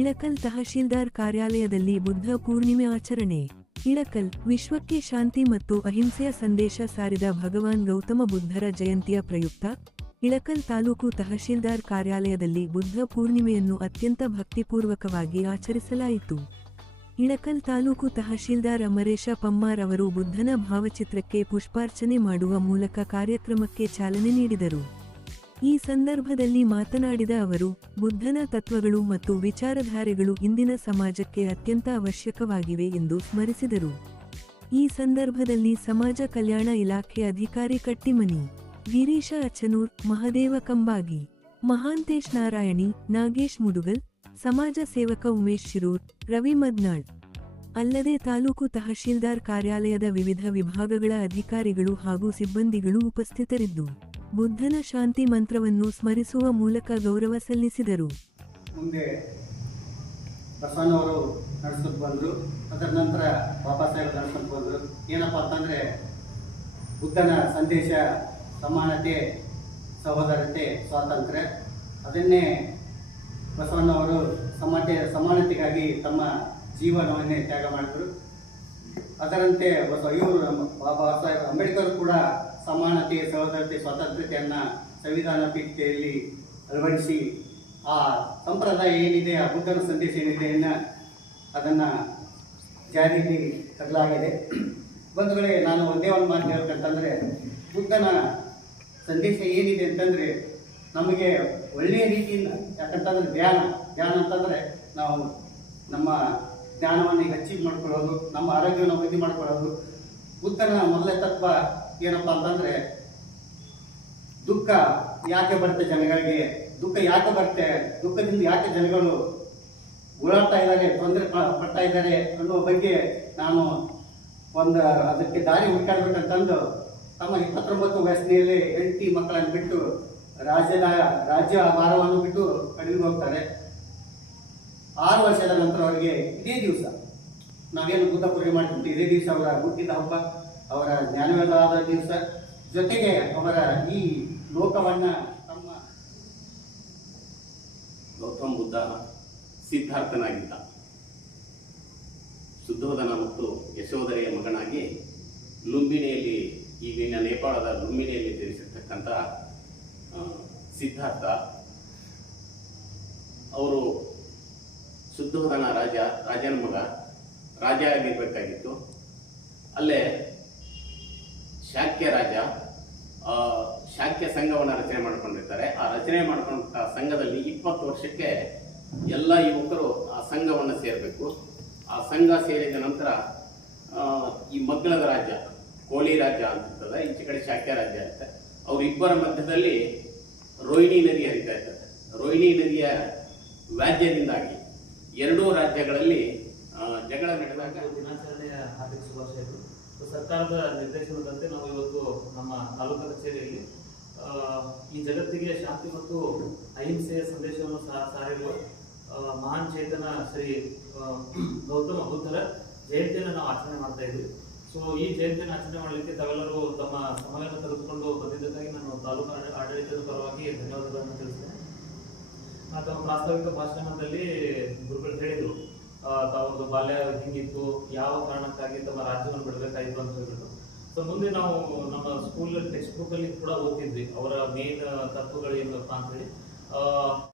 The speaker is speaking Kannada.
ಇಳಕಲ್ ತಹಶೀಲ್ದಾರ್ ಕಾರ್ಯಾಲಯದಲ್ಲಿ ಬುದ್ಧ ಪೂರ್ಣಿಮೆ ಆಚರಣೆ. ಇಳಕಲ್, ವಿಶ್ವಕ್ಕೆ ಶಾಂತಿ ಮತ್ತು ಅಹಿಂಸೆಯ ಸಂದೇಶ ಸಾರಿದ ಭಗವಾನ್ ಗೌತಮ ಬುದ್ಧರ ಜಯಂತಿಯ ಪ್ರಯುಕ್ತ ಇಳಕಲ್ ತಾಲೂಕು ತಹಶೀಲ್ದಾರ್ ಕಾರ್ಯಾಲಯದಲ್ಲಿ ಬುದ್ಧ ಪೂರ್ಣಿಮೆಯನ್ನು ಅತ್ಯಂತ ಭಕ್ತಿಪೂರ್ವಕವಾಗಿ ಆಚರಿಸಲಾಯಿತು. ಇಳಕಲ್ ತಾಲೂಕು ತಹಶೀಲ್ದಾರ್ ಅಮರೇಶ ಪಮ್ಮಾರ್ ಅವರು ಬುದ್ಧನ ಭಾವಚಿತ್ರಕ್ಕೆ ಪುಷ್ಪಾರ್ಚನೆ ಮಾಡುವ ಮೂಲಕ ಕಾರ್ಯಕ್ರಮಕ್ಕೆ ಚಾಲನೆ ನೀಡಿದರು. ಈ ಸಂದರ್ಭದಲ್ಲಿ ಮಾತನಾಡಿದ ಅವರು, ಬುದ್ಧನ ತತ್ವಗಳು ಮತ್ತು ವಿಚಾರಧಾರೆಗಳು ಇಂದಿನ ಸಮಾಜಕ್ಕೆ ಅತ್ಯಂತ ಅವಶ್ಯಕವಾಗಿವೆ ಎಂದು ಸ್ಮರಿಸಿದರು. ಈ ಸಂದರ್ಭದಲ್ಲಿ ಸಮಾಜ ಕಲ್ಯಾಣ ಇಲಾಖೆ ಅಧಿಕಾರಿ ಕಟ್ಟಿಮನಿ, ಗಿರೀಶ ಅಚನೂರ್, ಮಹದೇವ ಕಂಬಾಗಿ, ಮಹಾಂತೇಶ್ ನಾರಾಯಣಿ, ನಾಗೇಶ್ ಮುಡುಗಲ್, ಸಮಾಜ ಸೇವಕ ಉಮೇಶ್ ಶಿರೂರ್, ರವಿ ಮದ್ನಾಳ್ ಅಲ್ಲದೆ ತಾಲೂಕು ತಹಶೀಲ್ದಾರ್ ಕಾರ್ಯಾಲಯದ ವಿವಿಧ ವಿಭಾಗಗಳ ಅಧಿಕಾರಿಗಳು ಹಾಗೂ ಸಿಬ್ಬಂದಿಗಳು ಉಪಸ್ಥಿತರಿದ್ದು ಬುದ್ಧನ ಶಾಂತಿ ಮಂತ್ರವನ್ನು ಸ್ಮರಿಸುವ ಮೂಲಕ ಗೌರವ ಸಲ್ಲಿಸಿದರು. ಮುಂದೆ ಬಸವಣ್ಣವರು ನಡೆಸ್ಕೊಂಡು ಬಂದರು. ಅದರ ನಂತರ ಬಾಬಾ ಸಾಹೇಬ್ ನಡೆಸ್ಕೊಂಡು ಬಂದರು. ಏನಪ್ಪ ಅಂತಂದರೆ ಬುದ್ಧನ ಸಂದೇಶ ಸಮಾನತೆ, ಸಹೋದರತೆ, ಸ್ವಾತಂತ್ರ್ಯ, ಅದನ್ನೇ ಬಸವಣ್ಣವರು ಸಮಾನತೆಗಾಗಿ ತಮ್ಮ ಜೀವನವನ್ನೇ ತ್ಯಾಗ ಮಾಡಿದರು. ಅದರಂತೆ ಬಾಬಾ ಸಾಹೇಬ್ ಅಂಬೇಡ್ಕರ್ ಕೂಡ ಸಮಾನತೆ, ಸಹೋದರತೆ, ಸ್ವಾತಂತ್ರ್ಯತೆಯನ್ನು ಸಂವಿಧಾನ ಪೀಠಿಕೆಯಲ್ಲಿ ಅಳವಡಿಸಿ ಆ ಸಂಪ್ರದಾಯ ಏನಿದೆ, ಆ ಬುದ್ಧನ ಸಂದೇಶ ಏನಿದೆ ಅದನ್ನು ಜಾರಿಗೆ ತರಲಾಗಿದೆ. ಬಂಧುಗಳೇ, ನಾನು ಒಂದೇ ಒಂದು ಮಾತು ಹೇಳ್ಬೇಕಂತಂದರೆ, ಬುದ್ಧನ ಸಂದೇಶ ಏನಿದೆ ಅಂತಂದರೆ ನಮಗೆ ಒಳ್ಳೆಯ ರೀತಿಯಿಂದ, ಯಾಕಂತಂದರೆ ಧ್ಯಾನ ಅಂತಂದರೆ ನಾವು ನಮ್ಮ ಜ್ಞಾನವನ್ನು ಹೆಚ್ಚಿಗೆ ಮಾಡ್ಕೊಳ್ಳೋದು, ನಮ್ಮ ಆರೋಗ್ಯವನ್ನು ವೃದ್ಧಿ ಮಾಡ್ಕೊಳ್ಳೋದು. ಬುದ್ಧನ ಮೊದಲ ತತ್ವ ಏನಪ್ಪ ಅಂತಂದರೆ, ದುಃಖ ಯಾಕೆ ಬರುತ್ತೆ ಜನಗಳಿಗೆ, ದುಃಖ ಯಾಕೆ ಬರುತ್ತೆ, ದುಃಖದಿಂದ ಯಾಕೆ ಜನಗಳು ಓಡಾಡ್ತಾ ಇದ್ದಾರೆ, ತೊಂದರೆ ಪಡ್ತಾ ಇದ್ದಾರೆ ಅನ್ನೋ ಬಗ್ಗೆ ನಾನು ಅದಕ್ಕೆ ದಾರಿ ಹುಡುಕಾಡ್ಬೇಕಂತಂದು ತಮ್ಮ 29 ವಯಸ್ಸಿನಲ್ಲಿ ಹೆಂಡತಿ ಮಕ್ಕಳನ್ನು ಬಿಟ್ಟು ರಾಜ್ಯ ಭಾರವನ್ನು ಬಿಟ್ಟು ಕಡಿಮೆ ಹೋಗ್ತಾರೆ. 6 ವರ್ಷದ ನಂತರ ಅವರಿಗೆ ಇದೇ ದಿವಸ ನಾವೇನು ಬುದ್ಧ ಪೂಜೆ ಮಾಡ್ತಿದ್ವಿ, ಇದೇ ದಿವಸ ಅವರ ಹುಟ್ಟಿದ ಹಬ್ಬ, ಅವರ ಜ್ಞಾನವೇದವಾದ ದಿವಸ, ಜೊತೆಗೆ ಅವರ ಈ ಲೋಕವನ್ನು ತಮ್ಮ ಗೌತಮ ಬುದ್ಧ ಸಿದ್ಧಾರ್ಥನಾಗಿದ್ದ. ಶುದ್ಧೋಧನ ಮತ್ತು ಯಶೋಧರೆಯ ಮಗನಾಗಿ ಲುಂಬಿನಿಯಲ್ಲಿ, ಈಗಿನ ನೇಪಾಳದ ಲುಂಬಿನಿಯಲ್ಲಿ ಜನಿಸಿರ್ತಕ್ಕಂಥ ಸಿದ್ಧಾರ್ಥ ಅವರು ಶುದ್ಧೋಧನ ರಾಜನ ಮಗ, ರಾಜ ಆಗಿರಬೇಕಾಗಿತ್ತು. ಅಲ್ಲೇ ಶಾಕ್ಯ ರಾಜ ಶಾಕ್ಯ ಸಂಘವನ್ನು ರಚನೆ ಮಾಡ್ಕೊಂಡಿರ್ತಾರೆ. ಆ ರಚನೆ ಮಾಡ್ಕೊಂಡ ಸಂಘದಲ್ಲಿ 20 ವರ್ಷಕ್ಕೆ ಎಲ್ಲ ಯುವಕರು ಆ ಸಂಘವನ್ನು ಸೇರಬೇಕು. ಆ ಸಂಘ ಸೇರಿದ ನಂತರ ಈ ಮಗ್ಗಲದ ರಾಜ್ಯ, ಕೋಳಿ ರಾಜ್ಯ ಅಂತಿರ್ತದೆ, ಈಚೆ ಕಡೆ ಶಾಕ್ಯ ರಾಜ್ಯ ಇರುತ್ತೆ. ಅವರಿಬ್ಬರ ಮಧ್ಯದಲ್ಲಿ ರೋಹಿಣಿ ನದಿ ಹರಿತಾ ಇರ್ತದೆ. ರೋಹಿಣಿ ನದಿಯ ವ್ಯಾಜ್ಯದಿಂದಾಗಿ ಎರಡೂ ರಾಜ್ಯಗಳಲ್ಲಿ ಜಗಳ ನಡೆದಾಗ ದಿನಾಚರಣೆಯ ಹಾರ್ದಿಕ ಶುಭಾಶಯಗಳು. ಸರ್ಕಾರದ ನಿರ್ದೇಶನದಂತೆ ನಾವು ಇವತ್ತು ನಮ್ಮ ತಾಲೂಕಾ ಕಚೇರಿಯಲ್ಲಿ ಈ ಜಗತ್ತಿಗೆ ಶಾಂತಿ ಮತ್ತು ಅಹಿಂಸೆಯ ಸಂದೇಶವನ್ನು ಸಾರಿರುವ ಮಹಾನ್ ಚೇತನ ಶ್ರೀ ಗೌತಮ ಬುದ್ಧರ ಜಯಂತಿಯನ್ನು ನಾವು ಆಚರಣೆ ಮಾಡ್ತಾ ಇದ್ವಿ. ಸೊ ಈ ಜಯಂತಿಯನ್ನು ಆಚರಣೆ ಮಾಡಲಿಕ್ಕೆ ತಾವೆಲ್ಲರೂ ತಮ್ಮ ಸಮಯವನ್ನು ತೆಗೆದುಕೊಂಡು ಬಂದಿದ್ದಕ್ಕಾಗಿ ನಾನು ತಾಲೂಕಾ ಆಡಳಿತದ ಪರವಾಗಿ ಧನ್ಯವಾದಗಳನ್ನು ತಿಳಿಸ್ತೇನೆ. ತಮ್ಮ ಪ್ರಾಸ್ತಾವಿಕ ಭಾಷಣದಲ್ಲಿ ಗುರುಗಳು ಹೇಳಿದರು, ತಾವೊಂದು ಬಾಲ್ಯ ಹಿಂಗಿತ್ತು, ಯಾವ ಕಾರಣಕ್ಕಾಗಿ ತಮ್ಮ ರಾಜ್ಯವನ್ನು ಬಿಡಬೇಕಾಯಿತು ಅಂತ ಹೇಳ್ಬಿಟ್ಟು. ಸೊ ಮುಂದೆ ನಾವು ನಮ್ಮ ಸ್ಕೂಲ್ ಟೆಕ್ಸ್ಟ್ ಬುಕ್ ಅಲ್ಲಿ ಕೂಡ ಓದ್ತಿದ್ವಿ ಅವರ ಮೇನ್ ತತ್ವಗಳು ಏನಪ್ಪ ಅಂತ ಹೇಳಿ.